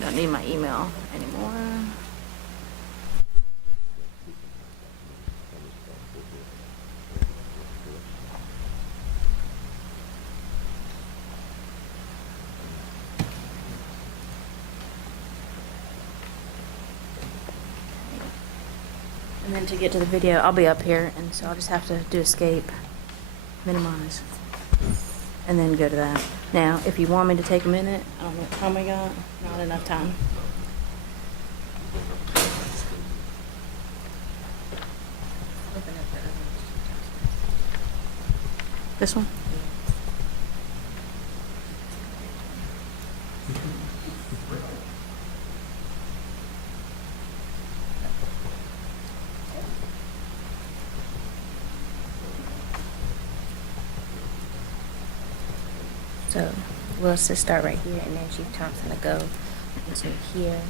Don't need my email anymore. And then to get to the video, I'll be up here, and so I'll just have to do escape, minimize, and then go to that. Now, if you want me to take a minute, I don't know what time we got. Not enough time. This one? So Willis to start right here, and then Chief Thompson to go into here.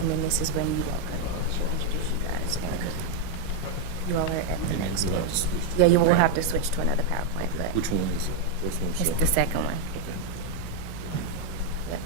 And then this is when you all come in. She'll introduce you guys. And you all are at the next one. Yeah, you will have to switch to another PowerPoint. But which one is it? First one? it's the second one. Okay. Yep.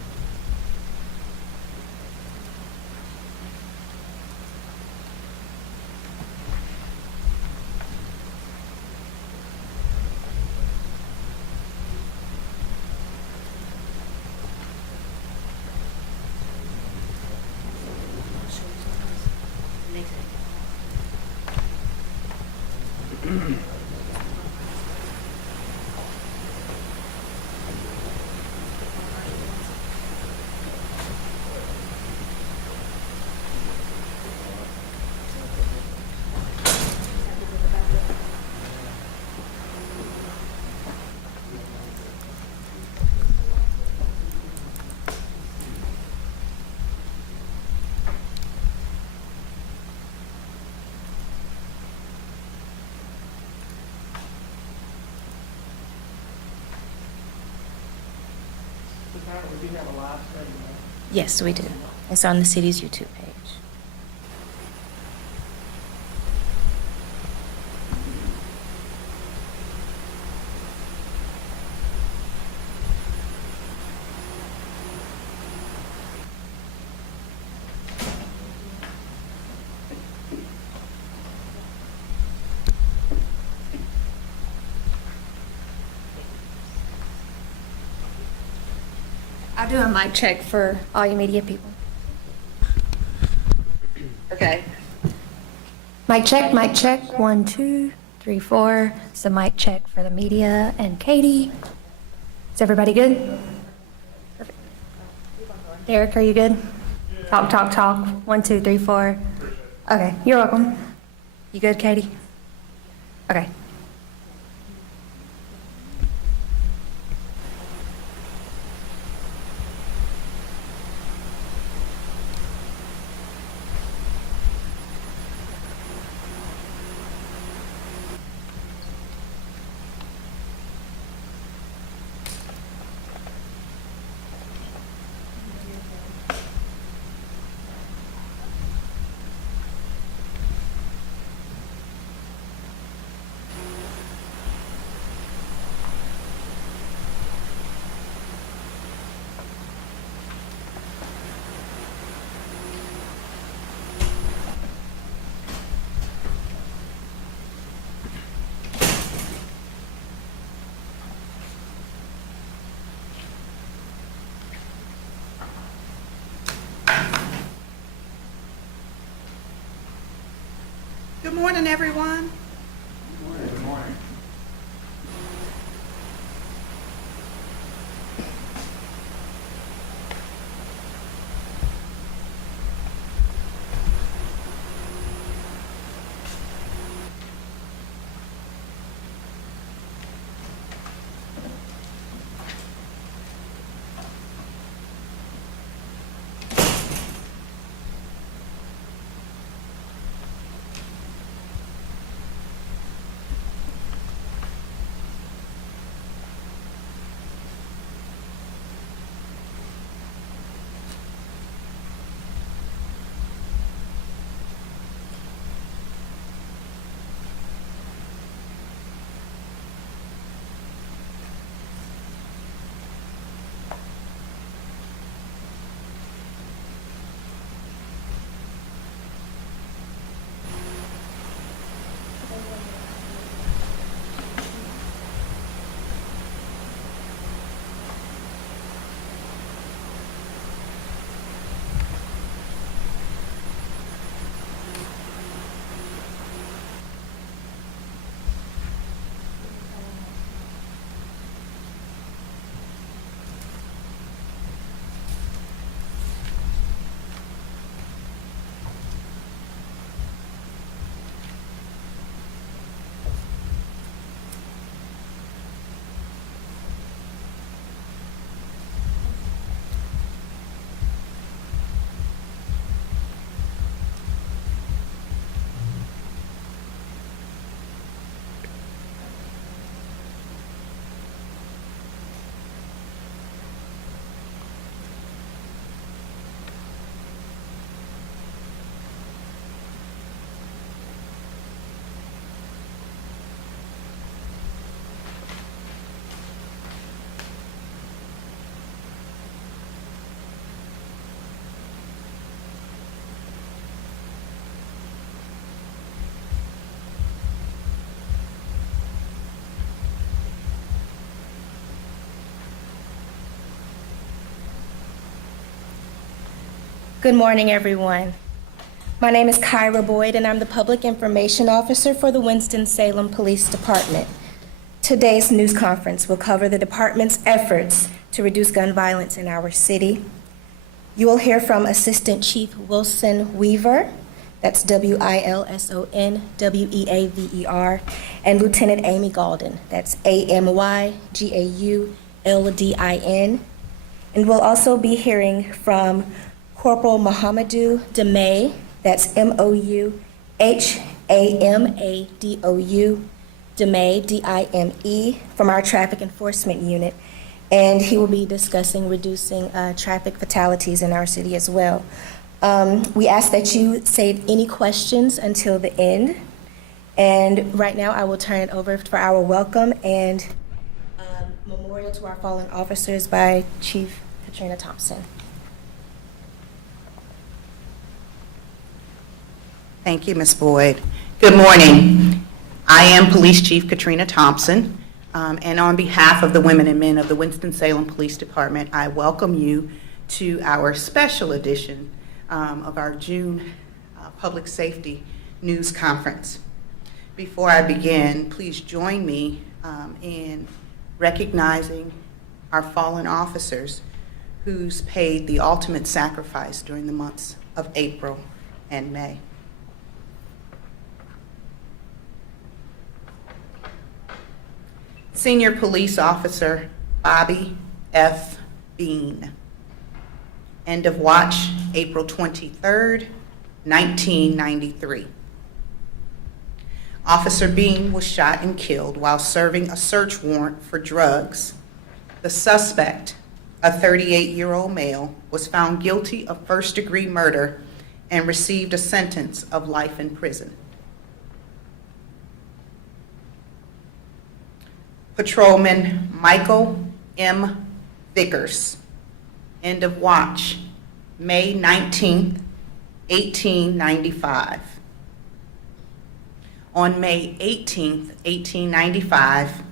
We do have a live stream, right? Yes, we do. It's on the city's YouTube page. I'll do a mic check for all you media people. Okay. Mic check, mic check. 1, 2, 3, 4. It's a mic check for the media and Katie. Is everybody good? Perfect. Derek, are you good? Talk, talk, talk. 1, 2, 3, 4. Okay, you're welcome. You good, Katie? Okay. Good morning, everyone. Good morning. Good morning, everyone. My name is Kyra Boyd, and I'm the Public Information Officer for the Winston-Salem Police Department. Today's news conference will cover the department's efforts to reduce gun violence in our city. You will hear from Assistant Chief Wilson Weaver, that's Wilsonweaver, and Lieutenant Amy Gaudin, that's AMYGAULDIN. And we'll also be hearing from Corporal Mohamedou Demay, that's MOUHAMADOU, Demay, DIME, from our Traffic Enforcement Unit. And he will be discussing reducing traffic fatalities in our city as well. We ask that you save any questions until the end. And right now, I will turn it over for our welcome and memorial to our fallen officers by Chief Katrina Thompson. Thank you, Ms. Boyd. Good morning. I am Police Chief Katrina Thompson, and on behalf of the women and men of the Winston-Salem Police Department, I welcome you to our special edition of our June Public Safety News Conference. Before I begin, please join me in recognizing our fallen officers who's paid the ultimate sacrifice during the months of April and May. Senior Police Officer Bobby F. Bean. End of watch, April 23rd, 1993. Officer Bean was shot and killed while serving a search warrant for drugs. The suspect, a 38-year-old male, was found guilty of first-degree murder and received a sentence of life in prison. Patrolman Michael M. Vickers. End of watch, May 19th, 1895. On May 18th, 1895,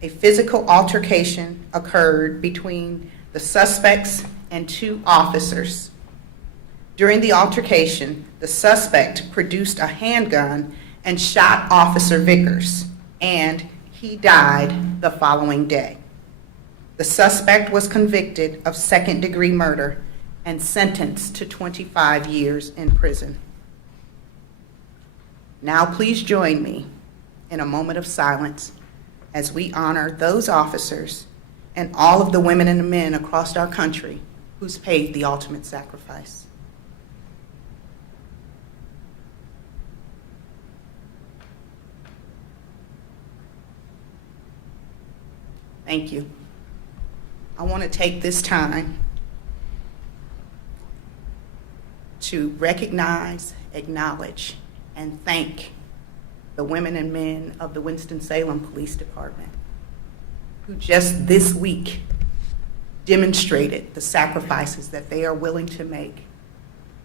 a physical altercation occurred between the suspects and two officers. During the altercation, the suspect produced a handgun and shot Officer Vickers, and he died the following day. The suspect was convicted of second-degree murder and sentenced to 25 years in prison. Now please join me in a moment of silence as we honor those officers and all of the women and men across our country who's paid the ultimate sacrifice. Thank you. I want to take this time to recognize, acknowledge, and thank the women and men of the Winston-Salem Police Department who just this week demonstrated the sacrifices that they are willing to make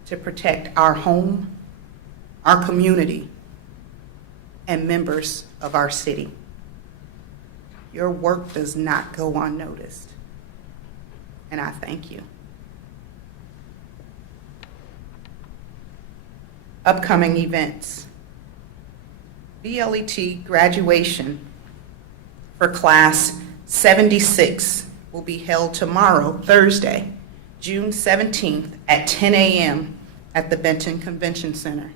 to protect our home, our community, and members of our city. Your work does not go unnoticed, and I thank you. Upcoming events. BLET graduation for Class 76 will be held tomorrow, Thursday, June 17th at 10 a.m. at the Benton Convention Center.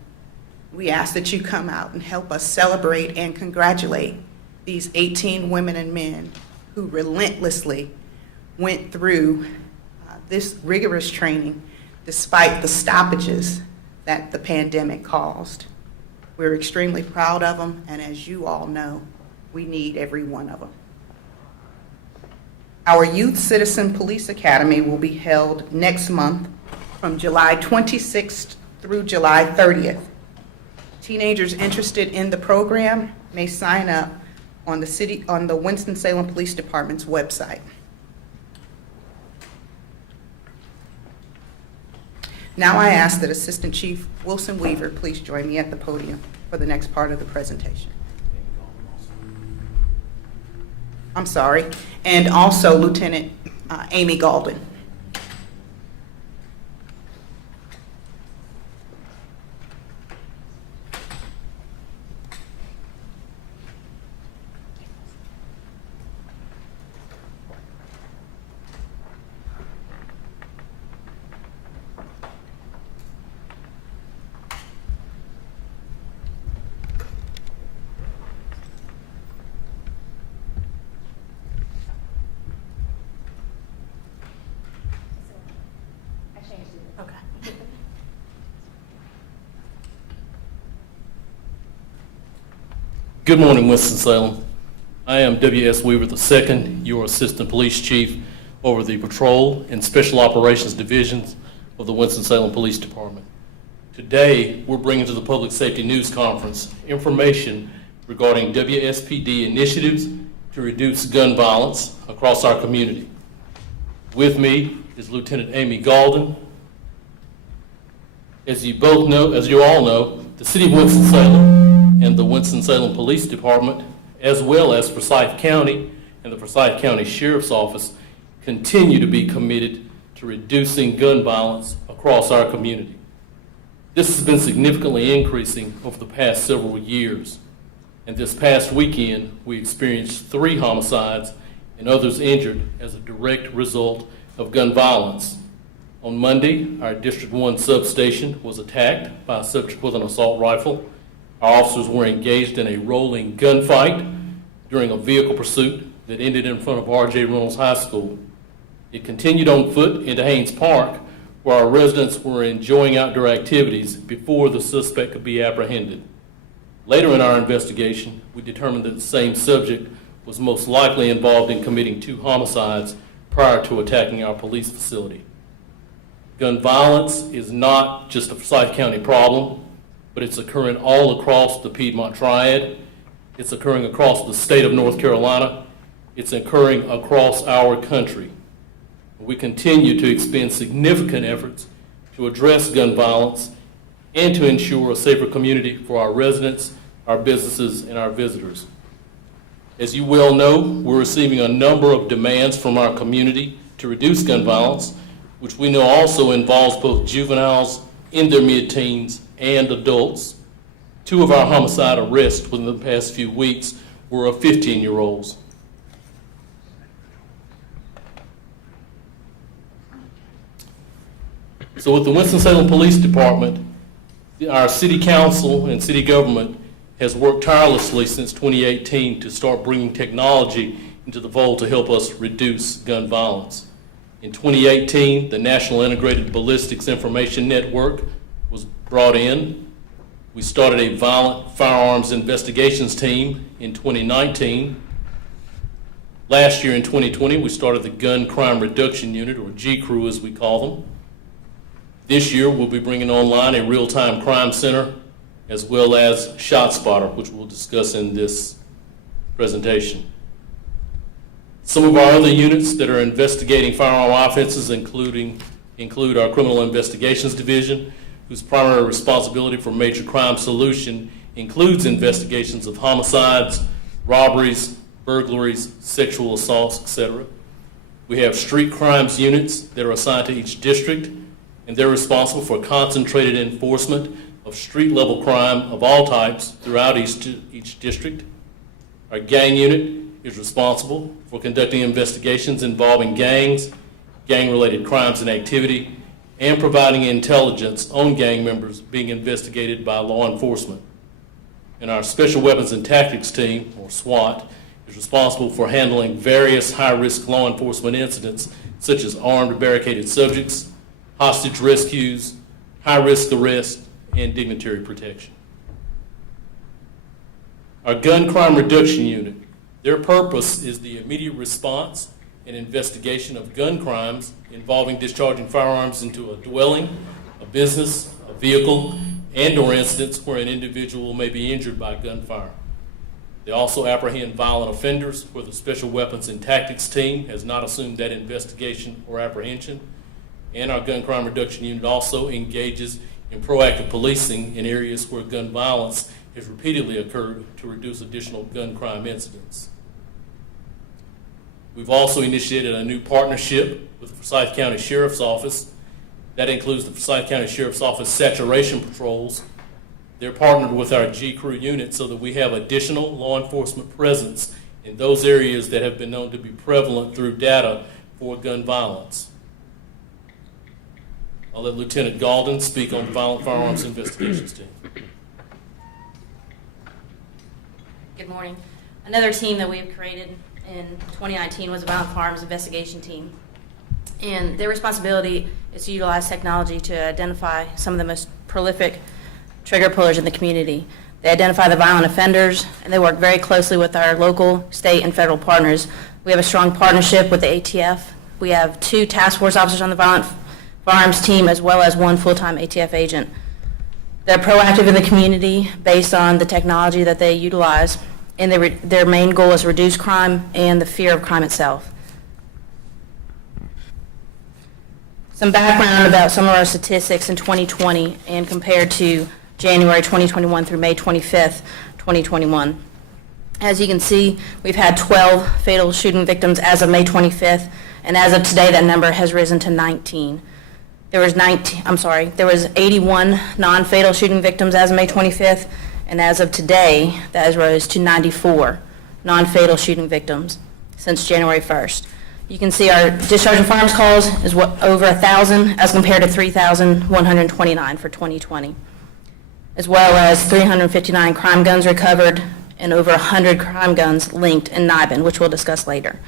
We ask that you come out and help us celebrate and congratulate these 18 women and men who relentlessly went through this rigorous training despite the stoppages that the pandemic caused. We're extremely proud of them, and as you all know, we need every one of them. Our Youth Citizen Police Academy will be held next month from July 26th through July 30th. Teenagers interested in the program may sign up on the Winston-Salem Police Department's website. Now I ask that Assistant Chief Wilson Weaver please join me at the podium for the next part of the presentation. I'm sorry, and also Lieutenant Amy Gaudin. Good morning, Winston-Salem. I am W.S. Weaver II, your Assistant Police Chief over the Patrol and Special Operations Divisions of the Winston-Salem Police Department. Today, we're bringing to the Public Safety News Conference information regarding WSPD initiatives to reduce gun violence across our community. With me is Lieutenant Amy Galden. As you all know, the City of Winston-Salem and the Winston-Salem Police Department, as well as Forsyth County and the Forsyth County Sheriff's Office, continue to be committed to reducing gun violence across our community. This has been significantly increasing over the past several years. And this past weekend, we experienced 3 homicides and others injured as a direct result of gun violence. On Monday, our District 1 substation was attacked by a subject with an assault rifle. Our officers were engaged in a rolling gunfight during a vehicle pursuit that ended in front of R.J. Reynolds High School. It continued on foot into Haynes Park, where our residents were enjoying outdoor activities before the suspect could be apprehended. Later in our investigation, we determined that the same subject was most likely involved in committing 2 homicides prior to attacking our police facility. Gun violence is not just a Forsyth County problem, but it's occurring all across the Piedmont Triad. It's occurring across the state of North Carolina. It's occurring across our country. We continue to expend significant efforts to address gun violence and to ensure a safer community for our residents, our businesses, and our visitors. As you well know, we're receiving a number of demands from our community to reduce gun violence, which we know also involves both juveniles in their mid-teens and adults. 2 of our homicide arrests within the past few weeks were of 15-year-olds. So with the Winston-Salem Police Department, our city council and city government has worked tirelessly since 2018 to start bringing technology into the fold to help us reduce gun violence. In 2018, the National Integrated Ballistics Information Network was brought in. We started a violent firearms investigations team in 2019. Last year in 2020, we started the Gun Crime Reduction Unit, or G-Crew as we call them. This year, we'll be bringing online a real-time crime center as well as ShotSpotter, which we'll discuss in this presentation. Some of our other units that are investigating firearm offenses include our Criminal Investigations Division, whose primary responsibility for major crime solution includes investigations of homicides, robberies, burglaries, sexual assaults, etc. We have street crimes units that are assigned to each district, and they're responsible for concentrated enforcement of street-level crime of all types throughout each district. Our gang unit is responsible for conducting investigations involving gangs, gang-related crimes and activity, and providing intelligence on gang members being investigated by law enforcement. And our Special Weapons and Tactics Team, or SWAT, is responsible for handling various high-risk law enforcement incidents such as armed barricaded subjects, hostage rescues, high-risk arrest, and dignitary protection. Our Gun Crime Reduction Unit, their purpose is the immediate response and investigation of gun crimes involving discharging firearms into a dwelling, a business, a vehicle, and/or incidents where an individual may be injured by gunfire. They also apprehend violent offenders where the Special Weapons and Tactics Team has not assumed that investigation or apprehension. And our Gun Crime Reduction Unit also engages in proactive policing in areas where gun violence has repeatedly occurred to reduce additional gun crime incidents. We've also initiated a new partnership with the Forsyth County Sheriff's Office. That includes the Forsyth County Sheriff's Office saturation patrols. They're partnered with our G-Crew unit so that we have additional law enforcement presence in those areas that have been known to be prevalent through data for gun violence. I'll let Lieutenant Galden speak on the Violent Firearms Investigations Team. Good morning. Another team that we have created in 2019 was a Violent Firearms Investigation Team. And their responsibility is to utilize technology to identify some of the most prolific trigger pullers in the community. They identify the violent offenders, and they work very closely with our local, state, and federal partners. We have a strong partnership with the ATF. We have 2 task force officers on the violent firearms team, as well as 1 full-time ATF agent. They're proactive in the community based on the technology that they utilize, and their main goal is to reduce crime and the fear of crime itself. Some background about some of our statistics in 2020 and compared to January 2021 through May 25th, 2021. As you can see, we've had 12 fatal shooting victims as of May 25th, and as of today, that number has risen to 19. There was 81 non-fatal shooting victims as of May 25th, and as of today, that has rose to 94 non-fatal shooting victims since January 1st. You can see our discharge of firearms calls is over 1,000 as compared to 3,129 for 2020, as well as 359 crime guns recovered and over 100 crime guns linked in NIBIN, which we'll discuss later.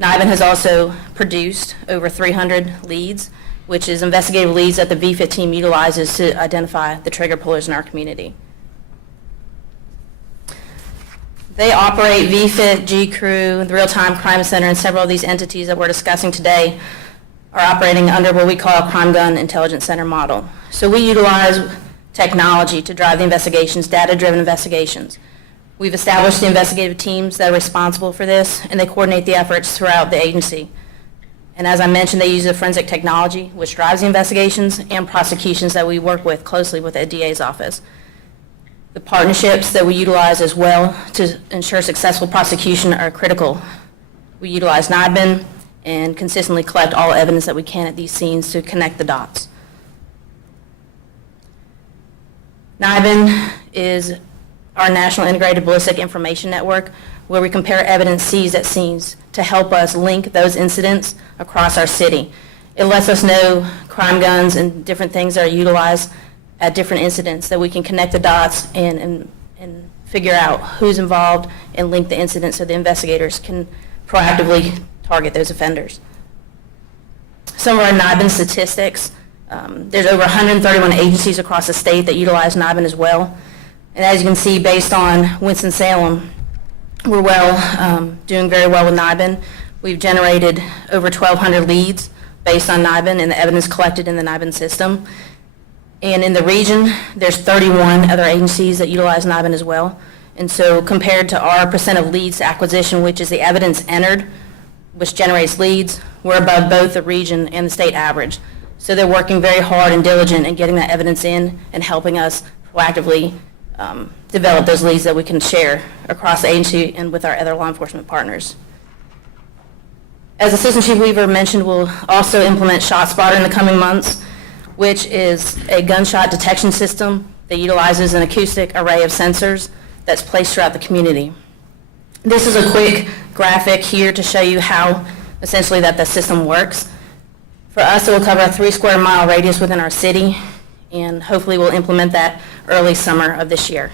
NIBIN has also produced over 300 leads, which is investigative leads that the VFIT team utilizes to identify the trigger pullers in our community. They operate VFIT, G-Crew, the Real-Time Crime Center, and several of these entities that we're discussing today are operating under what we call a Crime Gun Intelligence Center model. So we utilize technology to drive the investigations, data-driven investigations. We've established the investigative teams that are responsible for this, and they coordinate the efforts throughout the agency. And as I mentioned, they use the forensic technology, which drives the investigations and prosecutions that we work with closely with the DA's office. The partnerships that we utilize as well to ensure successful prosecution are critical. We utilize NIBIN and consistently collect all evidence that we can at these scenes to connect the dots. NIBIN is our National Integrated Ballistic Information Network, where we compare evidence seized at scenes to help us link those incidents across our city. It lets us know crime guns and different things that are utilized at different incidents, that we can connect the dots and figure out who's involved and link the incident so the investigators can proactively target those offenders. Some of our NIBIN statistics, there's over 131 agencies across the state that utilize NIBIN as well. And as you can see, based on Winston-Salem, we're doing very well with NIBIN. We've generated over 1,200 leads based on NIBIN and the evidence collected in the NIBIN system. And in the region, there's 31 other agencies that utilize NIBIN as well. And so compared to our percent of leads to acquisition, which is the evidence entered, which generates leads, we're above both the region and the state average. So they're working very hard and diligent in getting that evidence in and helping us proactively develop those leads that we can share across the agency and with our other law enforcement partners. As Assistant Chief Weaver mentioned, we'll also implement ShotSpotter in the coming months, which is a gunshot detection system that utilizes an acoustic array of sensors that's placed throughout the community. This is a quick graphic here to show you how essentially that the system works. For us, it will cover a 3 square mile radius within our city, and hopefully we'll implement that early summer of this year.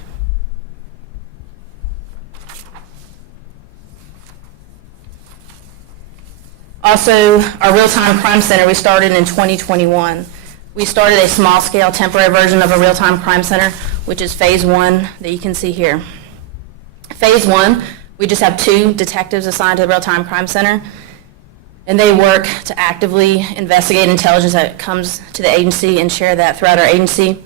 Also, our Real-Time Crime Center, we started in 2021. We started a small-scale temporary version of a Real-Time Crime Center, which is Phase 1 that you can see here. Phase 1, we just have 2 detectives assigned to the Real-Time Crime Center, and they work to actively investigate intelligence that comes to the agency and share that throughout our agency.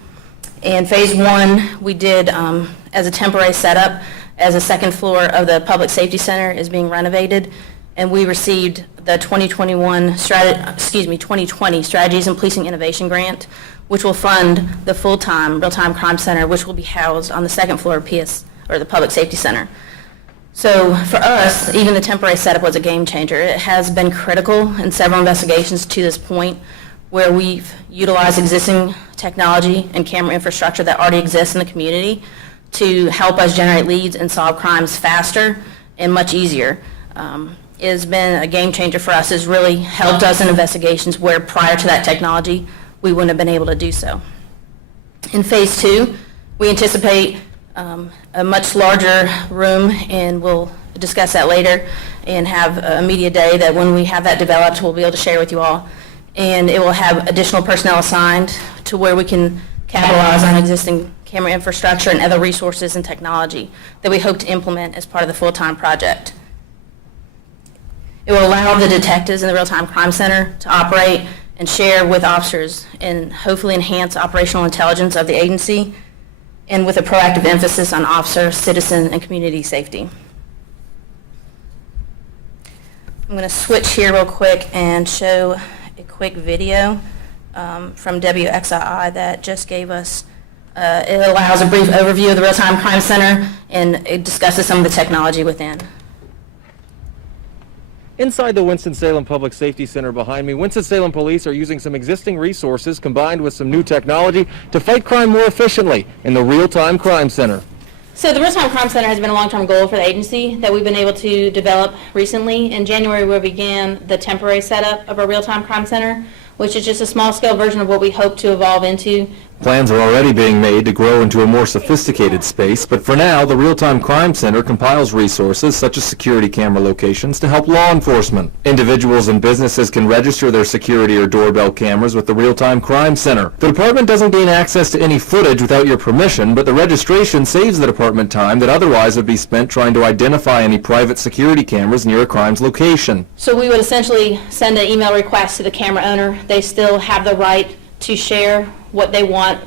And Phase 1, we did as a temporary setup, as the second floor of the Public Safety Center is being renovated, and we received the 2020 Strategies and Policing Innovation Grant, which will fund the full-time Real-Time Crime Center, which will be housed on the second floor of the Public Safety Center. So for us, even the temporary setup was a game changer. It has been critical in several investigations to this point, where we've utilized existing technology and camera infrastructure that already exists in the community to help us generate leads and solve crimes faster and much easier. It has been a game changer for us. It's really helped us in investigations where prior to that technology, we wouldn't have been able to do so. In Phase 2, we anticipate a much larger room, and we'll discuss that later, and have a media day that when we have that developed, we'll be able to share with you all. And it will have additional personnel assigned to where we can capitalize on existing camera infrastructure and other resources and technology that we hope to implement as part of the full-time project. It will allow the detectives in the Real-Time Crime Center to operate and share with officers and hopefully enhance operational intelligence of the agency, and with a proactive emphasis on officer, citizen, and community safety. I'm going to switch here real quick and show a quick video from WXII that just gave us, it allows a brief overview of the Real-Time Crime Center, and it discusses some of the technology within. Inside the Winston-Salem Public Safety Center behind me, Winston-Salem Police are using some existing resources combined with some new technology to fight crime more efficiently in the Real-Time Crime Center. So the Real-Time Crime Center has been a long-term goal for the agency that we've been able to develop recently. In January, we began the temporary setup of our Real-Time Crime Center, which is just a small-scale version of what we hope to evolve into. Plans are already being made to grow into a more sophisticated space, but for now, the Real-Time Crime Center compiles resources such as security camera locations to help law enforcement. Individuals and businesses can register their security or doorbell cameras with the Real-Time Crime Center. The department doesn't gain access to any footage without your permission, but the registration saves the department time that otherwise would be spent trying to identify any private security cameras near a crime's location. So we would essentially send an email request to the camera owner. They still have the right to share what they want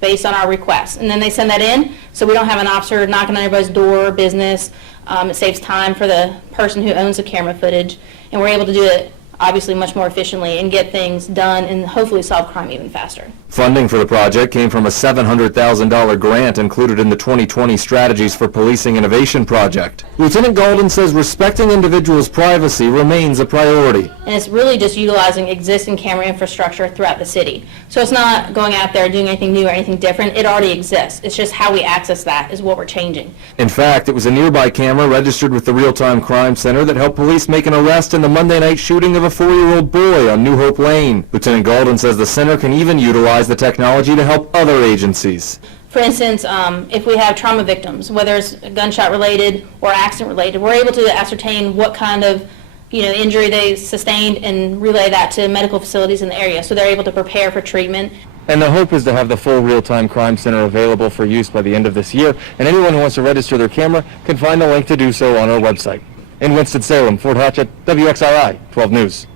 based on our request. And then they send that in, so we don't have an officer knocking on everybody's door or business. It saves time for the person who owns the camera footage, and we're able to do it obviously much more efficiently and get things done and hopefully solve crime even faster. Funding for the project came from a $700,000 grant included in the 2020 Strategies for Policing Innovation project. Lieutenant Golden says respecting individuals' privacy remains a priority. And it's really just utilizing existing camera infrastructure throughout the city. So it's not going out there doing anything new or anything different. It already exists. It's just how we access that is what we're changing. In fact, it was a nearby camera registered with the Real-Time Crime Center that helped police make an arrest in the Monday night shooting of a 4-year-old boy on New Hope Lane. Lieutenant Golden says the center can even utilize the technology to help other agencies. For instance, if we have trauma victims, whether it's gunshot related or accident related, we're able to ascertain what kind of injury they sustained and relay that to medical facilities in the area, so they're able to prepare for treatment. And the hope is to have the full Real-Time Crime Center available for use by the end of this year, and anyone who wants to register their camera can find a link to do so on our website. In Winston-Salem, Fort Hatchet, WXII 12 News.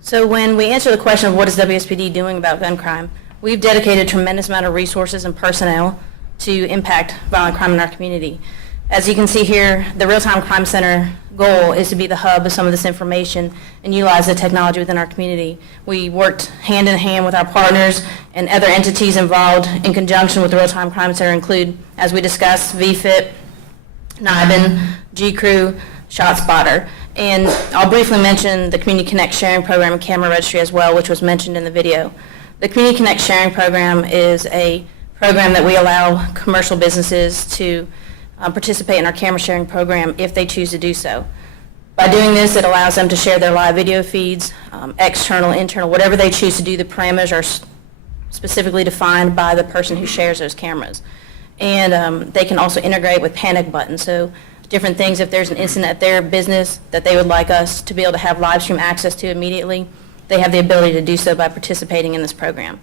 So when we answer the question of what is WSPD doing about gun crime, we've dedicated a tremendous amount of resources and personnel to impact violent crime in our community. As you can see here, the Real-Time Crime Center goal is to be the hub of some of this information and utilize the technology within our community. We worked hand in hand with our partners and other entities involved in conjunction with the Real-Time Crime Center include, as we discussed, VFIP, NIBIN, G-Crew, ShotSpotter. And I'll briefly mention the Community Connect Sharing Program and Camera Registry as well, which was mentioned in the video. The Community Connect Sharing Program is a program that we allow commercial businesses to participate in our camera sharing program if they choose to do so. By doing this, it allows them to share their live video feeds, external, internal, whatever they choose to do. The parameters are specifically defined by the person who shares those cameras. And they can also integrate with panic buttons. So different things, if there's an incident at their business that they would like us to be able to have live stream access to immediately, they have the ability to do so by participating in this program.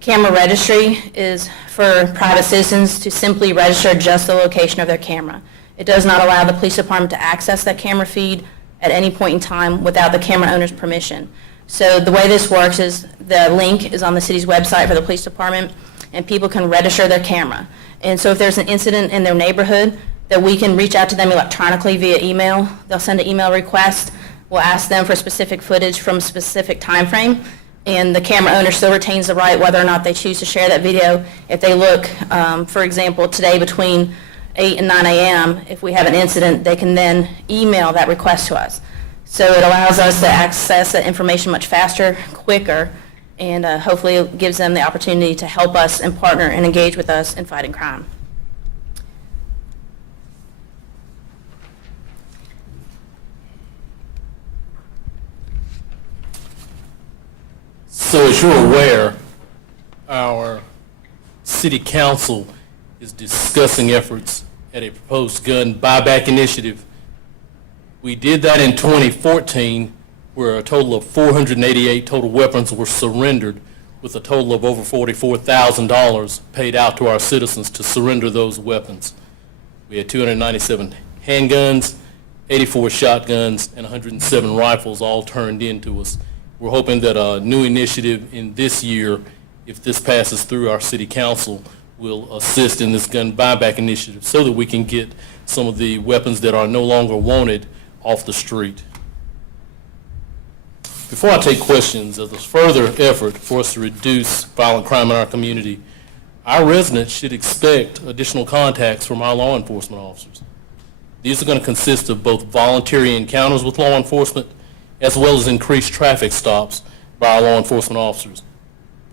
Camera registry is for private citizens to simply register just the location of their camera. It does not allow the police department to access that camera feed at any point in time without the camera owner's permission. So the way this works is the link is on the city's website for the police department, and people can register their camera. And so if there's an incident in their neighborhood, that we can reach out to them electronically via email. They'll send an email request. We'll ask them for specific footage from a specific time frame, and the camera owner still retains the right whether or not they choose to share that video. If they look, for example, today between 8 and 9 a.m., if we have an incident, they can then email that request to us. So it allows us to access that information much faster, quicker, and hopefully it gives them the opportunity to help us and partner and engage with us in fighting crime. So as you're aware, our city council is discussing efforts at a proposed gun buyback initiative. We did that in 2014, where a total of 488 total weapons were surrendered, with a total of over $44,000 paid out to our citizens to surrender those weapons. We had 297 handguns, 84 shotguns, and 107 rifles all turned in to us. We're hoping that a new initiative in this year, if this passes through our city council, will assist in this gun buyback initiative so that we can get some of the weapons that are no longer wanted off the street. Before I take questions, as a further effort for us to reduce violent crime in our community, our residents should expect additional contacts from our law enforcement officers. These are going to consist of both voluntary encounters with law enforcement as well as increased traffic stops by our law enforcement officers.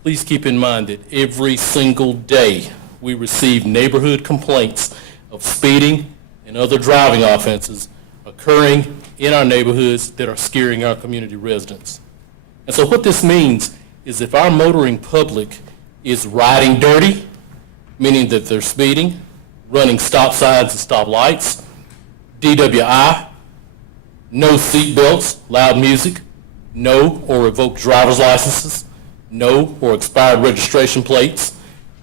Please keep in mind that every single day we receive neighborhood complaints of speeding and other driving offenses occurring in our neighborhoods that are scaring our community residents. And so what this means is if our motoring public is riding dirty, meaning that they're speeding, running stop signs and stop lights, DWI, no seat belts, loud music, no or revoked driver's licenses, no or expired registration plates,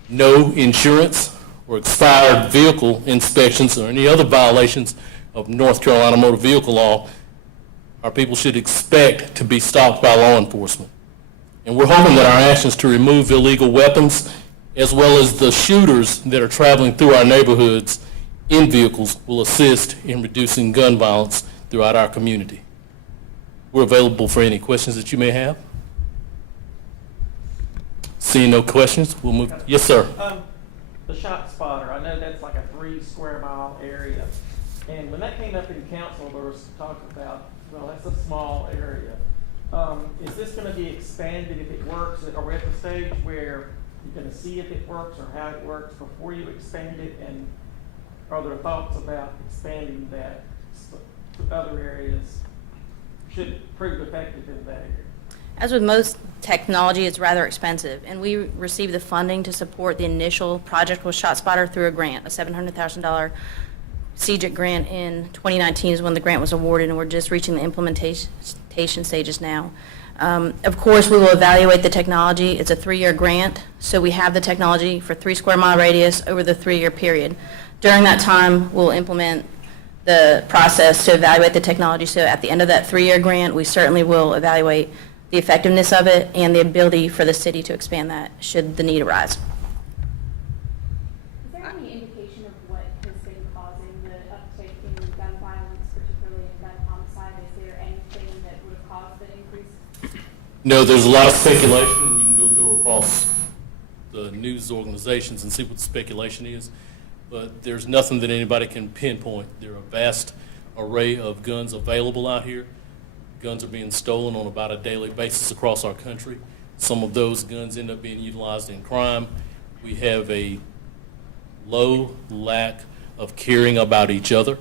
no insurance or expired vehicle inspections or any other violations of North Carolina motor vehicle law, our people should expect to be stopped by law enforcement. And we're hoping that our actions to remove illegal weapons, as well as the shooters that are traveling through our neighborhoods in vehicles, will assist in reducing gun violence throughout our community. We're available for any questions that you may have. Seeing no questions, we'll move. Yes, sir. The shot spotter, I know that's like a 3 square mile area. And when that came up in council, there was talk about, well, that's a small area. Is this going to be expanded if it works? Are we at the stage where you're going to see if it works or how it works before you expand it? And are there thoughts about expanding that to other areas? Should it prove effective in that area? As with most technology, it's rather expensive, and we received the funding to support the initial project with ShotSpotter through a grant, a $700,000 CJIT grant in 2019 is when the grant was awarded, and we're just reaching the implementation stages now. Of course, we will evaluate the technology. It's a 3-year grant, so we have the technology for 3 square mile radius over the 3-year period. During that time, we'll implement the process to evaluate the technology. So at the end of that 3-year grant, we certainly will evaluate the effectiveness of it and the ability for the city to expand that should the need arise. Is there any indication of what has been causing the uptick in gun violence, particularly in gun homicide? Is there anything that would have caused the increase? No, there's a lot of speculation. You can go through across the news organizations and see what the speculation is, but there's nothing that anybody can pinpoint. There are a vast array of guns available out here. Guns are being stolen on about a daily basis across our country. Some of those guns end up being utilized in crime. We have a low lack of caring about each other,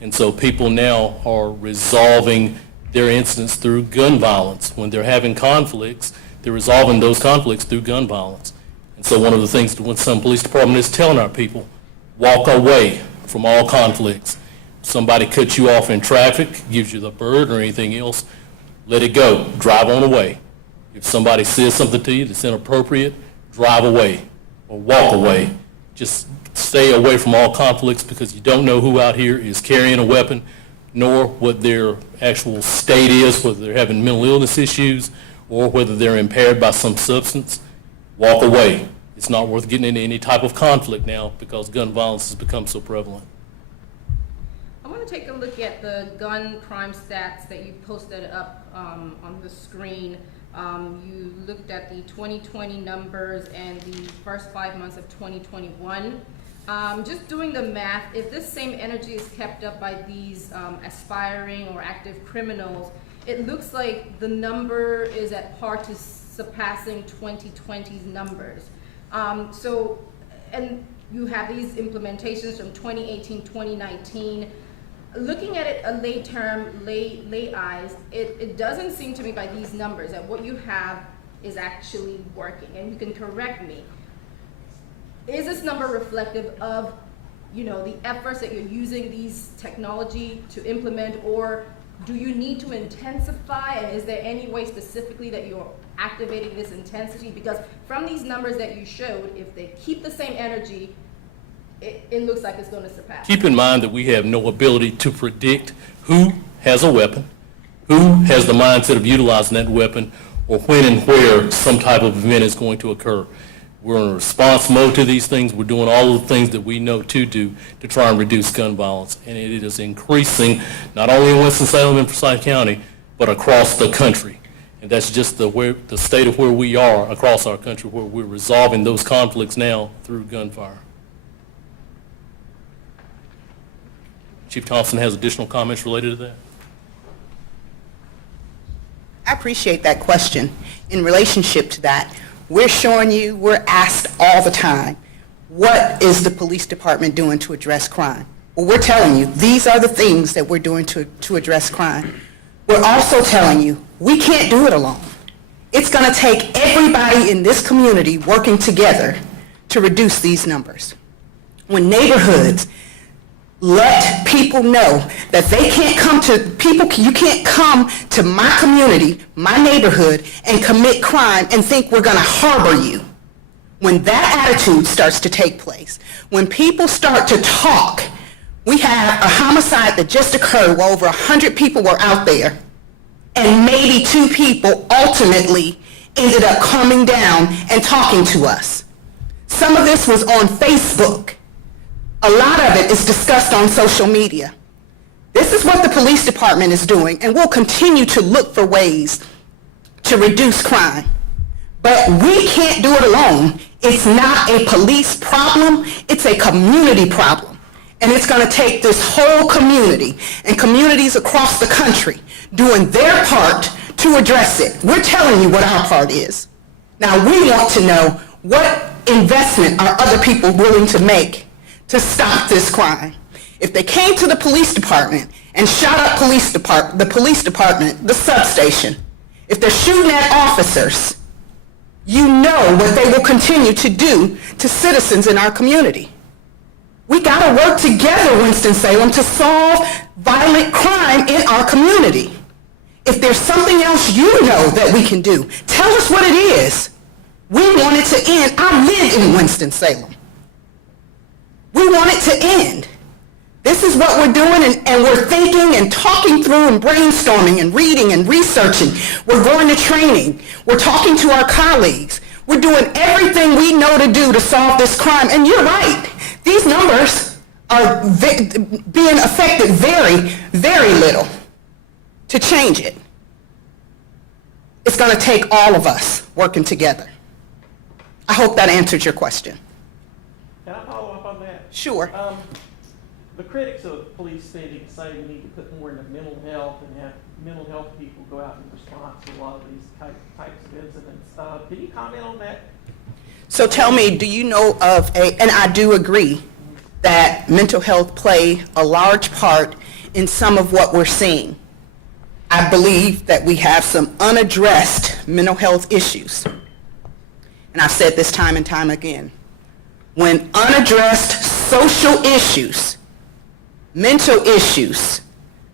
and so people now are resolving their incidents through gun violence. When they're having conflicts, they're resolving those conflicts through gun violence. And so one of the things the Winston-Salem Police Department is telling our people, walk away from all conflicts. Somebody cuts you off in traffic, gives you the bird or anything else, let it go. Drive on away. If somebody says something to you that's inappropriate, drive away or walk away. Just stay away from all conflicts because you don't know who out here is carrying a weapon, nor what their actual state is, whether they're having mental illness issues or whether they're impaired by some substance. Walk away. It's not worth getting into any type of conflict now because gun violence has become so prevalent. I want to take a look at the gun crime stats that you posted up on the screen. You looked at the 2020 numbers and the first 5 months of 2021. Just doing the math, if this same energy is kept up by these aspiring or active criminals, it looks like the number is at par to surpassing 2020's numbers. And you have these implementations from 2018, 2019. Looking at it a lay term, lay eyes, it doesn't seem to me by these numbers that what you have is actually working, and you can correct me. Is this number reflective of you know, the efforts that you're using these technology to implement, or do you need to intensify, and is there any way specifically that you're activating this intensity? Because from these numbers that you showed, if they keep the same energy, it looks like it's going to surpass. Keep in mind that we have no ability to predict who has a weapon, who has the mindset of utilizing that weapon, or when and where some type of event is going to occur. We're in a response mode to these things. We're doing all of the things that we know to do to try and reduce gun violence. And it is increasing not only in Winston-Salem and Forsyth County, but across the country. And that's just the state of where we are across our country, where we're resolving those conflicts now through gunfire. Chief Thompson has additional comments related to that. I appreciate that question. In relationship to that, we're showing you, we're asked all the time, what is the police department doing to address crime? Well, we're telling you, these are the things that we're doing to address crime. We're also telling you, we can't do it alone. It's going to take everybody in this community working together to reduce these numbers. When neighborhoods let people know that they can't come to, you can't come to my community, my neighborhood, and commit crime and think we're going to harbor you. When that attitude starts to take place, when people start to talk, we have a homicide that just occurred where over 100 people were out there, and maybe 2 people ultimately ended up coming down and talking to us. Some of this was on Facebook. A lot of it is discussed on social media. This is what the police department is doing, and we'll continue to look for ways to reduce crime. But we can't do it alone. It's not a police problem, it's a community problem. And it's going to take this whole community and communities across the country doing their part to address it. We're telling you what our part is. Now we want to know, what investment are other people willing to make to stop this crime? If they came to the police department and shot up the police department, the substation, if they're shooting at officers, you know what they will continue to do to citizens in our community. We got to work together, Winston-Salem, to solve violent crime in our community. If there's something else you know that we can do, tell us what it is. We want it to end. I live in Winston-Salem. We want it to end. This is what we're doing, and we're thinking and talking through and brainstorming and reading and researching. We're going to training. We're talking to our colleagues. We're doing everything we know to do to solve this crime. And you're right. These numbers are being affected very, very little to change it. It's going to take all of us working together. I hope that answered your question. Can I follow up on that? Sure. The critics of police spending say we need to put more into mental health and have mental health people go out in response to a lot of these types of incidents. Can you comment on that? So tell me, do you know of and I do agree that mental health play a large part in some of what we're seeing. I believe that we have some unaddressed mental health issues. And I've said this time and time again. When unaddressed social issues, mental issues,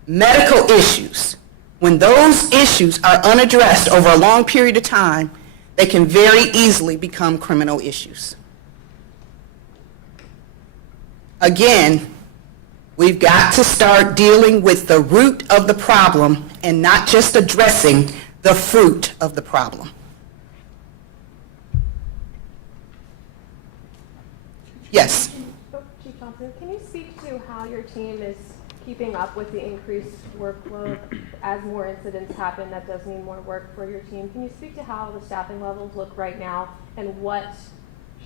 medical issues, when those issues are unaddressed over a long period of time, they can very easily become criminal issues. Again, we've got to start dealing with the root of the problem and not just addressing the fruit of the problem. Yes. Chief Thompson, can you speak to how your team is keeping up with the increased workload as more incidents happen? That does mean more work for your team. Can you speak to how the staffing levels look right now, and what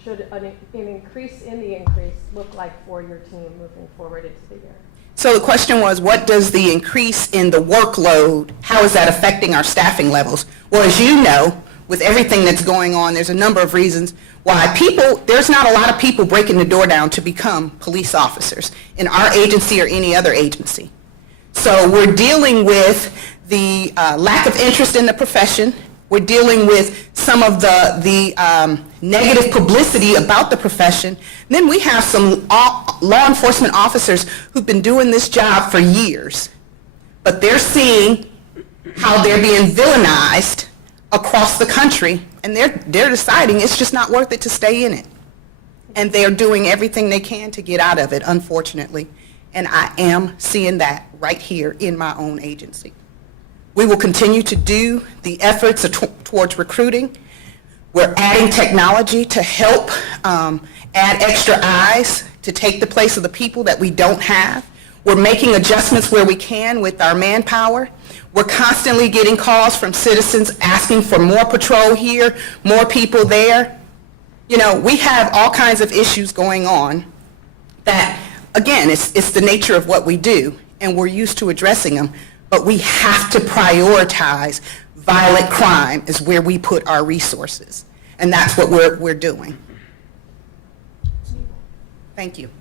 should an increase in the increase look like for your team moving forward into the year? So the question was, what does the increase in the workload, how is that affecting our staffing levels? Well, as you know, with everything that's going on, there's a number of reasons why there's not a lot of people breaking the door down to become police officers in our agency or any other agency. So we're dealing with the lack of interest in the profession. We're dealing with some of the negative publicity about the profession. And then we have some law enforcement officers who've been doing this job for years, but they're seeing how they're being villainized across the country, and they're deciding it's just not worth it to stay in it. And they're doing everything they can to get out of it, unfortunately. And I am seeing that right here in my own agency. We will continue to do the efforts towards recruiting. We're adding technology to help add extra eyes to take the place of the people that we don't have. We're making adjustments where we can with our manpower. We're constantly getting calls from citizens asking for more patrol here, more people there. You know, we have all kinds of issues going on that, again, it's the nature of what we do, and we're used to addressing them. But we have to prioritize violent crime is where we put our resources. And that's what we're doing. Thank you.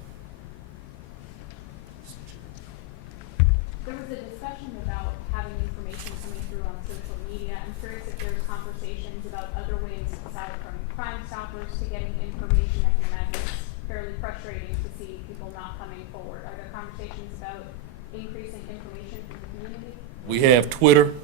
There was a discussion about having information coming through on social media. I'm curious if there's conversations about other ways aside from Crime Stoppers to getting information. I can imagine it's fairly frustrating to see people not coming forward. Are there conversations about increasing information from the community? We have Twitter.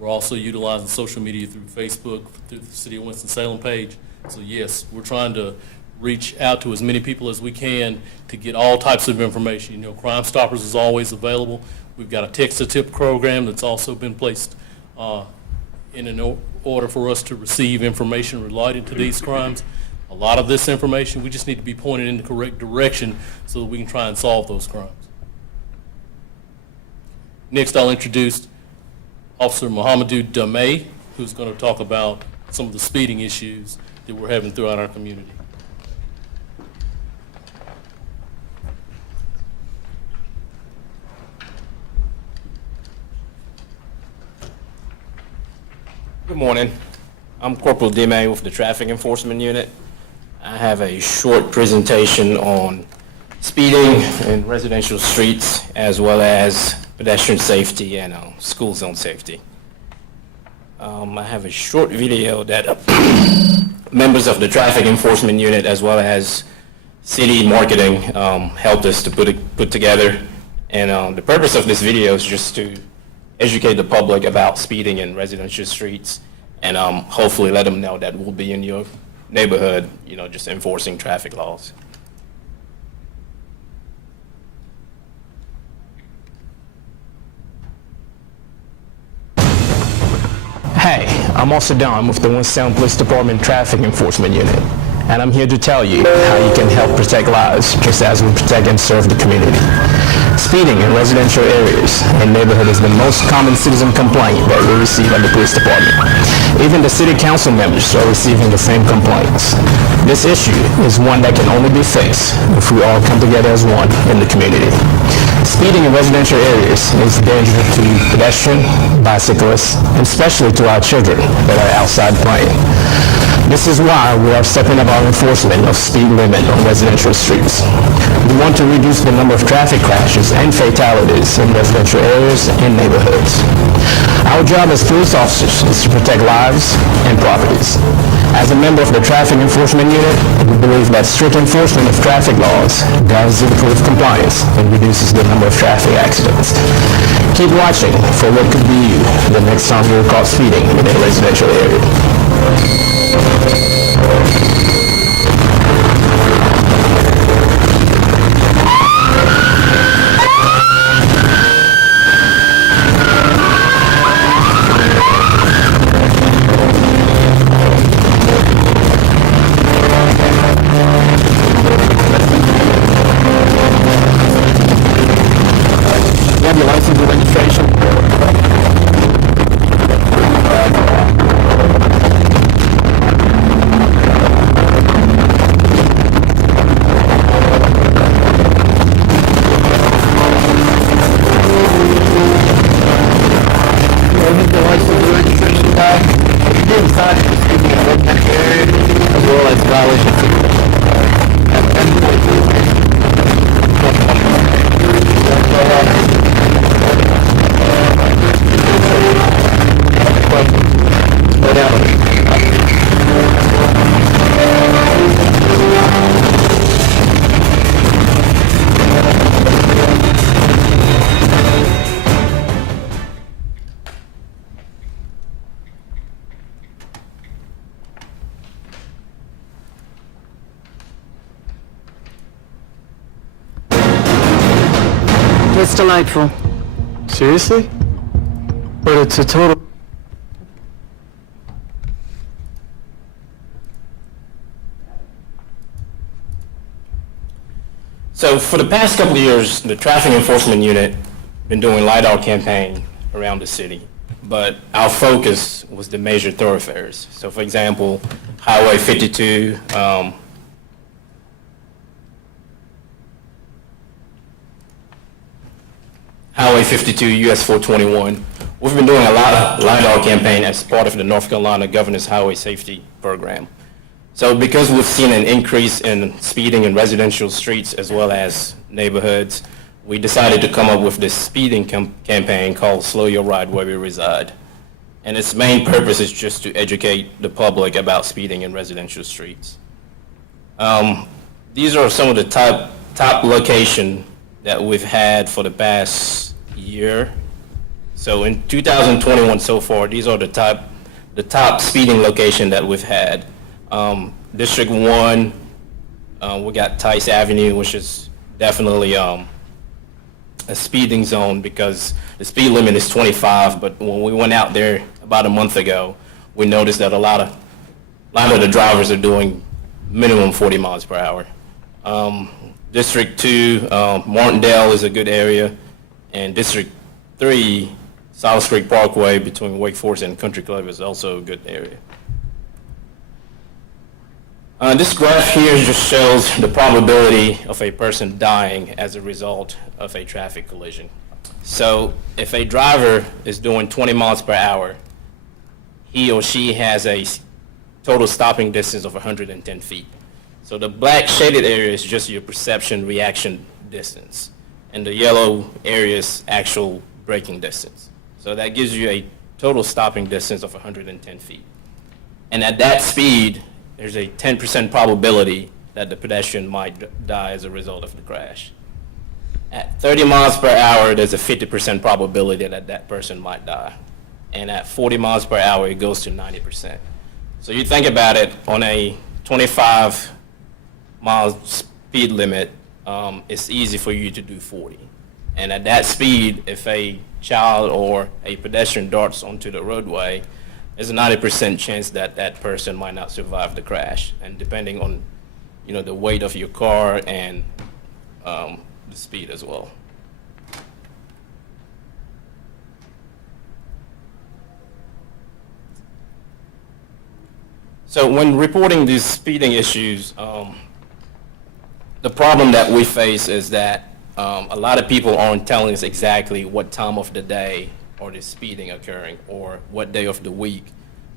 We're also utilizing social media through Facebook, through the City of Winston-Salem page. So yes, we're trying to reach out to as many people as we can to get all types of information. You know, Crime Stoppers is always available. We've got a text-to-tip program that's also been placed in an order for us to receive information related to these crimes. A lot of this information, we just need to be pointed in the correct direction so that we can try and solve those crimes. Next, I'll introduce Officer Mohamedou Damay, who's going to talk about some of the speeding issues that we're having throughout our community. Good morning. I'm Corporal Damay with the Traffic Enforcement Unit. I have a short presentation on speeding in residential streets as well as pedestrian safety and school zone safety. I have a short video that members of the Traffic Enforcement Unit as well as city marketing helped us to put together. And the purpose of this video is just to educate the public about speeding in residential streets and hopefully let them know that we'll be in your neighborhood, you know, just enforcing traffic laws. Hey, I'm also Don with the Winston-Salem Police Department Traffic Enforcement Unit, and I'm here to tell you how you can help protect lives just as we protect and serve the community. Speeding in residential areas and neighborhood is the most common citizen complaint that we receive at the police department. Even the city council members are receiving the same complaints. This issue is one that can only be fixed if we all come together as one in the community. Speeding in residential areas is dangerous to pedestrians, bicyclists, and especially to our children that are outside playing. This is why we are stepping up our enforcement of speed limit on residential streets. We want to reduce the number of traffic crashes and fatalities in residential areas and neighborhoods. Our job as police officers is to protect lives and properties. As a member of the Traffic Enforcement Unit, we believe that strict enforcement of traffic laws does improve compliance and reduces the number of traffic accidents. Keep watching for what could be you the next time you're caught speeding in a residential area. You have your license and registration? delightful. Seriously? But it's a total... So for the past couple of years, the traffic enforcement unit been doing LiDAR campaign around the city, but our focus was the major thoroughfares. So for example, Highway 52, Highway 52, US 421. We've been doing a lot of LiDAR campaign as part of the North Carolina Governor's Highway Safety Program. So because we've seen an increase in speeding in residential streets as well as neighborhoods, we decided to come up with this speeding campaign called Slow Your Ride Where We Reside. And its main purpose is just to educate the public about speeding in residential streets. These are some of the top location that we've had for the past year. So in 2021 so far, these are the top speeding location that we've had. District 1, we got Tice Avenue, which is definitely a speeding zone because the speed limit is 25, but when we went out there about a month ago, we noticed that a lot of the drivers are doing minimum 40 miles per hour. District 2, Martindale is a good area, and District 3, South Creek Parkway between Wake Forest and Country Club is also a good area. This graph here just shows the probability of a person dying as a result of a traffic collision. So if a driver is doing 20 miles per hour, he or she has a total stopping distance of 110 feet. So the black shaded area is just your perception reaction distance, and the yellow area is actual braking distance. So that gives you a total stopping distance of 110 feet. And at that speed, there's a 10% probability that the pedestrian might die as a result of the crash. At 30 miles per hour, there's a 50% probability that that person might die. And at 40 miles per hour, it goes to 90%. So you think about it, on a 25-mile speed limit, it's easy for you to do 40. And at that speed, if a child or a pedestrian darts onto the roadway, there's a 90% chance that that person might not survive the crash. And depending on, the weight of your car and the speed as well. So when reporting these speeding issues, the problem that we face is that a lot of people aren't telling us exactly what time of the day or the speeding occurring or what day of the week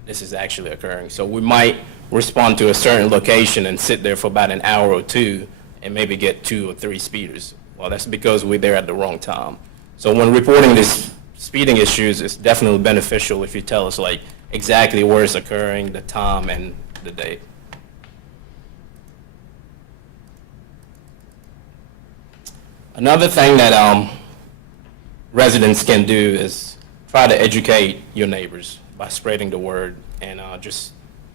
this is actually occurring. So we might respond to a certain location and sit there for about an hour or two and maybe get 2 or 3 speeders. Well, that's because we're there at the wrong time. So when reporting these speeding issues, it's definitely beneficial if you tell us exactly where it's occurring, the time, and the date. Another thing that residents can do is try to educate your neighbors by spreading the word and just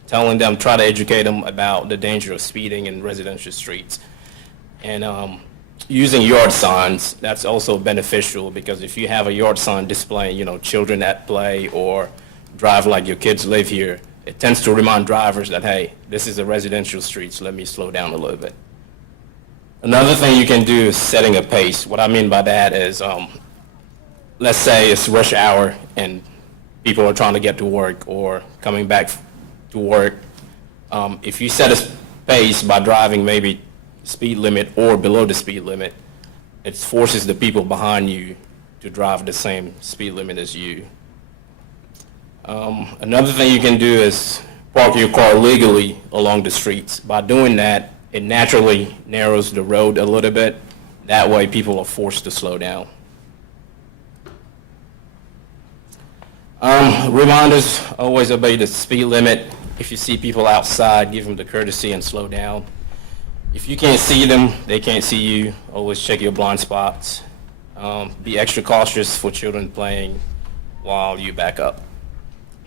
telling them, try to educate them about the danger of speeding in residential streets. And using yard signs, that's also beneficial because if you have a yard sign displaying, children at play or drive like your kids live here, it tends to remind drivers that, hey, this is a residential street, so let me slow down a little bit. Another thing you can do is setting a pace. What I mean by that is, let's say it's rush hour and people are trying to get to work or coming back to work. If you set a pace by driving maybe speed limit or below the speed limit, it forces the people behind you to drive the same speed limit as you. Another thing you can do is park your car legally along the streets. By doing that, it naturally narrows the road a little bit. That way people are forced to slow down. Reminders, always obey the speed limit. If you see people outside, give them the courtesy and slow down. If you can't see them, they can't see you. Always check your blind spots. Be extra cautious for children playing while you back up.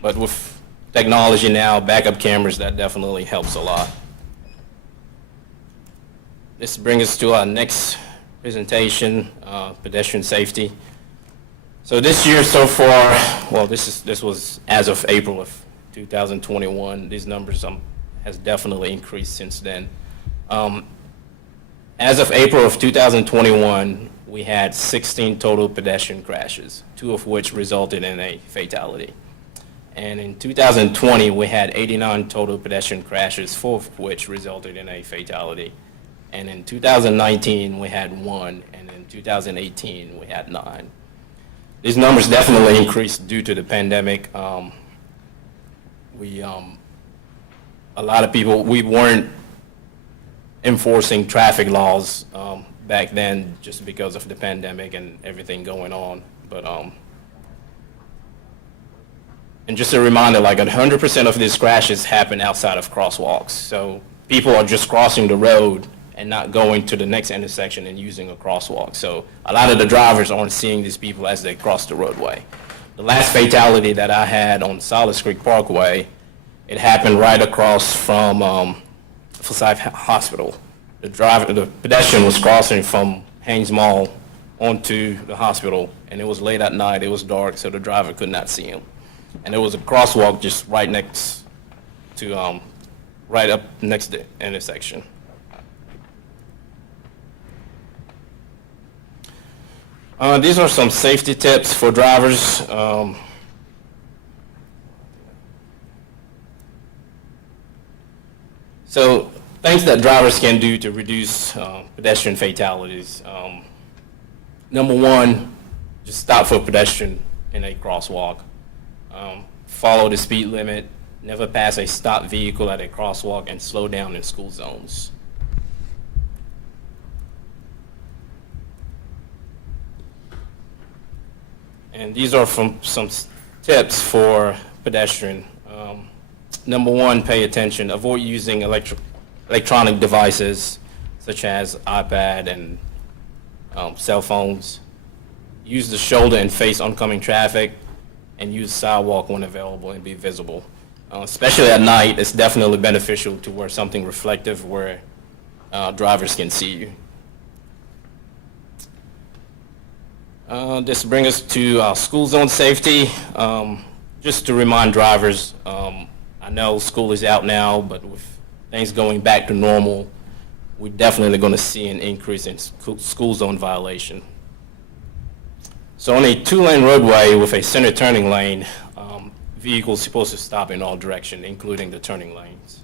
But with technology now, backup cameras, that definitely helps a lot. This brings us to our next presentation, pedestrian safety. So this year so far, well, this was as of April of 2021. These numbers has definitely increased since then. As of April of 2021, we had 16 total pedestrian crashes, 2 of which resulted in a fatality. And in 2020, we had 89 total pedestrian crashes, 4 of which resulted in a fatality. And in 2019, we had 1, and in 2018, we had 9. These numbers definitely increased due to the pandemic. A lot of people, we weren't enforcing traffic laws back then just because of the pandemic and everything going on. But and just a reminder, like 100% of these crashes happen outside of crosswalks. So people are just crossing the road and not going to the next intersection and using a crosswalk. So a lot of the drivers aren't seeing these people as they cross the roadway. The last fatality that I had on Solace Creek Parkway, it happened right across from Forsyth Hospital. The pedestrian was crossing from Haynes Mall onto the hospital, and it was late at night, it was dark, so the driver could not see him. And there was a crosswalk just right next to, right up next to the intersection. These are some safety tips for drivers. So things that drivers can do to reduce pedestrian fatalities. Number 1, just stop for pedestrian in a crosswalk. Follow the speed limit, never pass a stopped vehicle at a crosswalk, and slow down in school zones. And these are from some tips for pedestrian. Number 1, pay attention. Avoid using electronic devices such as iPad and cell phones. Use the shoulder and face oncoming traffic, and use sidewalk when available and be visible. Especially at night, it's definitely beneficial to wear something reflective where drivers can see you. This brings us to school zone safety. Just to remind drivers, I know school is out now, but with things going back to normal, we're definitely going to see an increase in school zone violation. So on a 2-lane roadway with a center turning lane, vehicles supposed to stop in all directions, including the turning lanes.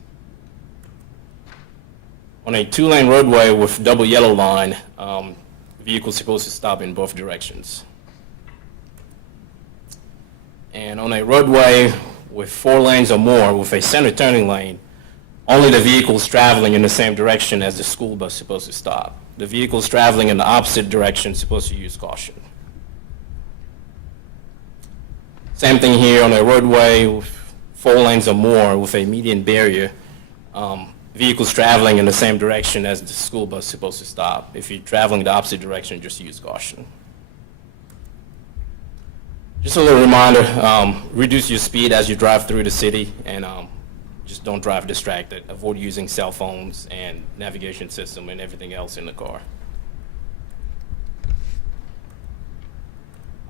On a 2-lane roadway with double yellow line, vehicles supposed to stop in both directions. And on a roadway with 4 lanes or more with a center turning lane, only the vehicles traveling in the same direction as the school bus supposed to stop. The vehicles traveling in the opposite direction supposed to use caution. Same thing here on a roadway with 4 lanes or more with a median barrier. Vehicles traveling in the same direction as the school bus is supposed to stop. If you're traveling the opposite direction, just use caution. Just a little reminder, reduce your speed as you drive through the city, and just don't drive distracted. Avoid using cell phones and navigation system and everything else in the car.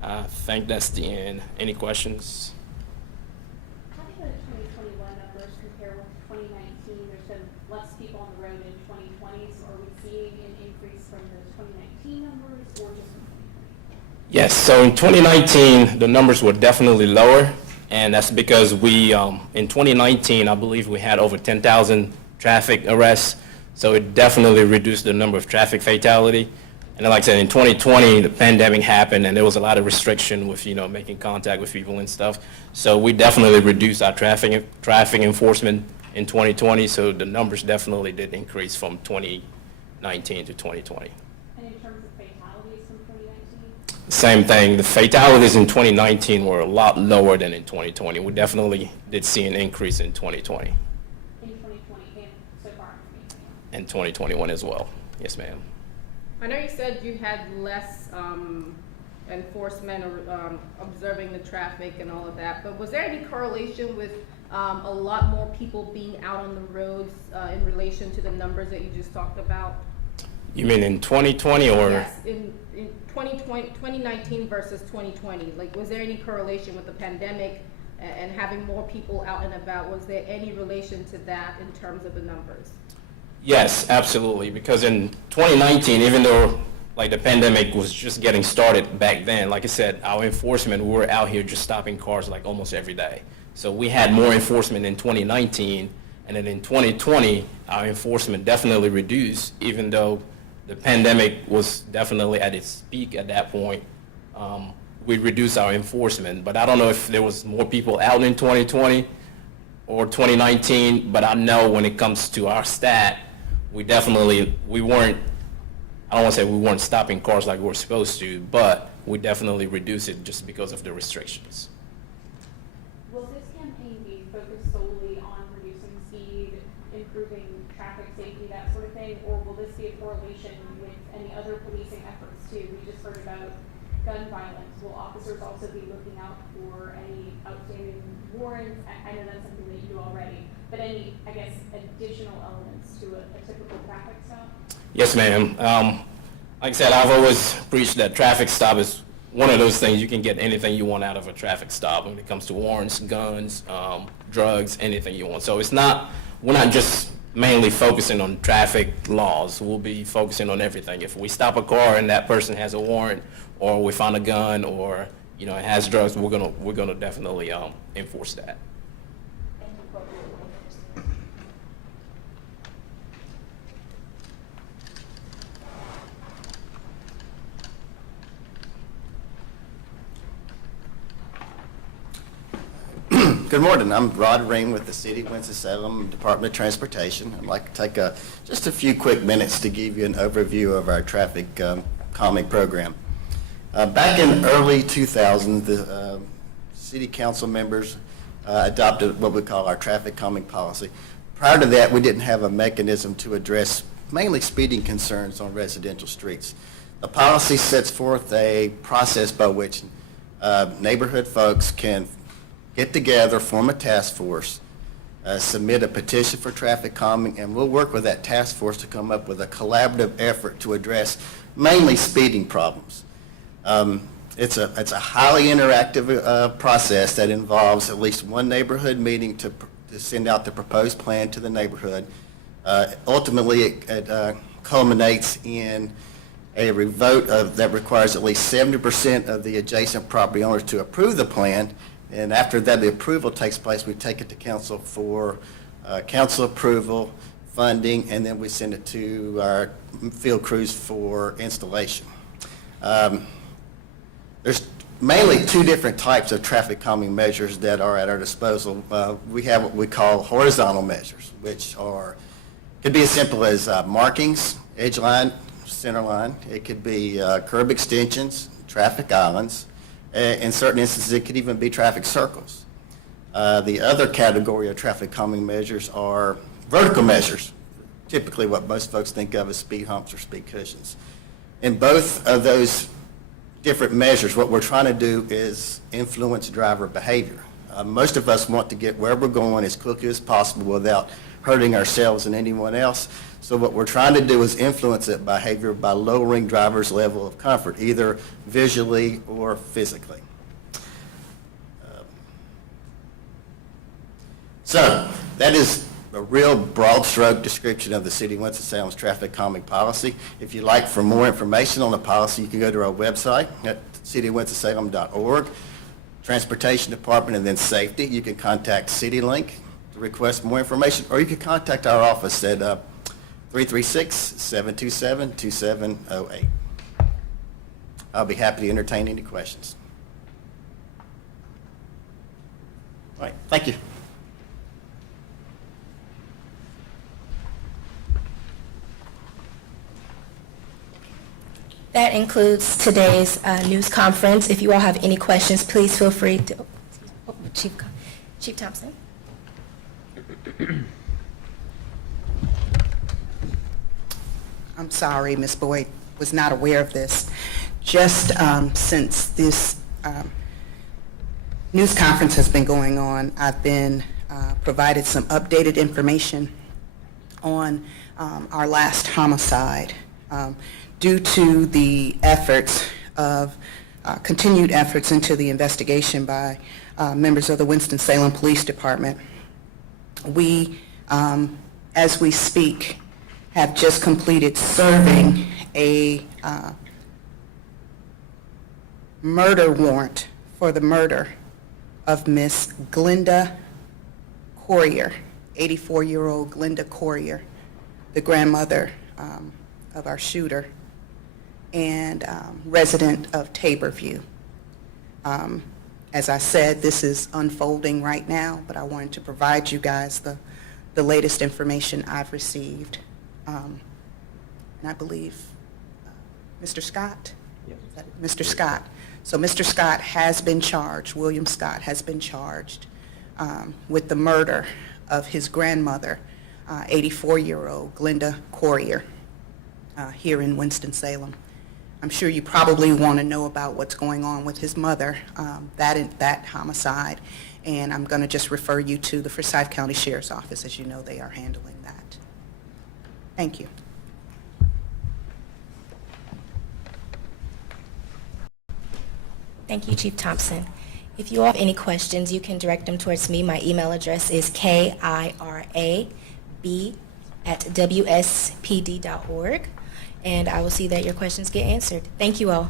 I think that's the end. Any questions? How do the 2021 numbers compare with 2019? There's been less people on the road in 2020, so are we seeing an increase from the 2019 numbers or just from 2020? Yes, so in 2019, the numbers were definitely lower, and that's because we, in 2019, I believe we had over 10,000 traffic arrests, so it definitely reduced the number of traffic fatality. And like I said, in 2020, the pandemic happened, and there was a lot of restriction with, making contact with people and stuff. So we definitely reduced our traffic enforcement in 2020, so the numbers definitely did increase from 2019 to 2020. And in terms of fatalities from 2019? Same thing. The fatalities in 2019 were a lot lower than in 2020. We definitely did see an increase in 2020. In 2020 and so far in 2021? And 2021 as well. Yes, ma'am. I know you said you had less enforcement or observing the traffic and all of that, but was there any correlation with a lot more people being out on the roads in relation to the numbers that you just talked about? You mean in 2020 or? Yes, in 2020, 2019 versus 2020, like, was there any correlation with the pandemic and having more people out and about? Was there any relation to that in terms of the numbers? Yes, absolutely, because in 2019, even though like the pandemic was just getting started back then, like I said, our enforcement, we were out here just stopping cars like almost every day. So we had more enforcement in 2019, and then in 2020, our enforcement definitely reduced, even though the pandemic was definitely at its peak at that point. We reduced our enforcement, but I don't know if there was more people out in 2020 or 2019, but I know when it comes to our stat, we weren't, I don't want to say we weren't stopping cars like we were supposed to, but we definitely reduced it just because of the restrictions. Will this campaign be focused solely on reducing speed, improving traffic safety, that sort of thing, or will this be a correlation with any other policing efforts too? We just heard about gun violence. Will officers also be looking out for any outstanding warrants? I know that's something that you do already, but any, I guess, additional elements to a typical traffic stop? Yes, ma'am. Like I said, I've always preached that traffic stop is one of those things you can get anything you want out of a traffic stop when it comes to warrants, guns, drugs, anything you want. So we're not just mainly focusing on traffic laws. We'll be focusing on everything. If we stop a car and that person has a warrant, or we find a gun, or it has drugs, we're gonna definitely enforce that. Good morning. I'm Rod Ring with the City of Winston-Salem Department of Transportation. I'd like to take just a few quick minutes to give you an overview of our traffic calming program. Back in early 2000, the city council members adopted what we call our traffic calming policy. Prior to that, we didn't have a mechanism to address mainly speeding concerns on residential streets. The policy sets forth a process by which neighborhood folks can get together, form a task force, submit a petition for traffic calming, and we'll work with that task force to come up with a collaborative effort to address mainly speeding problems. It's a highly interactive process that involves at least one neighborhood meeting to send out the proposed plan to the neighborhood. Ultimately, it culminates in a vote that requires at least 70% of the adjacent property owners to approve the plan. And after that, the approval takes place, we take it to council for council approval, funding, and then we send it to our field crews for installation. There's mainly two different types of traffic calming measures that are at our disposal. We have what we call horizontal measures, which could be as simple as markings, edge line, center line. It could be curb extensions, traffic islands. In certain instances, it could even be traffic circles. The other category of traffic calming measures are vertical measures, typically what most folks think of as speed humps or speed cushions. In both of those different measures, what we're trying to do is influence driver behavior. Most of us want to get where we're going as quickly as possible without hurting ourselves and anyone else. So what we're trying to do is influence that behavior by lowering drivers' level of comfort, either visually or physically. So that is a real broad stroke description of the City of Winston-Salem's traffic calming policy. If you'd like for more information on the policy, you can go to our website at cityofwinstonsalem.org, Transportation Department, and then Safety. You can contact CityLink to request more information, or you can contact our office at 336-727-2708. I'll be happy to entertain any questions. All right, thank you. That includes today's news conference. If you all have any questions, please feel free to, Chief Thompson. I'm sorry, Ms. Boyd was not aware of this. Just since this news conference has been going on, I've been provided some updated information on our last homicide Due to the efforts of, continued efforts into the investigation by members of the Winston-Salem Police Department, we, as we speak, have just completed serving a murder warrant for the murder of Miss Glenda Corrier, 84-year-old Glenda Corrier, the grandmother of our shooter and resident of Taborview. As I said, this is unfolding right now, but I wanted to provide you guys the latest information I've received. And I believe Mr. Scott? Yes. Mr. Scott. So Mr. Scott has been charged, William Scott has been charged with the murder of his grandmother, 84-year-old Glenda Corrier, here in Winston-Salem. I'm sure you probably want to know about what's going on with his mother, that homicide, and I'm going to just refer you to the Forsyth County Sheriff's Office. As you know, they are handling that. Thank you. Thank you, Chief Thompson. If you all have any questions, you can direct them towards me. My email address is kirab@wspd.org, and I will see that your questions get answered. Thank you all.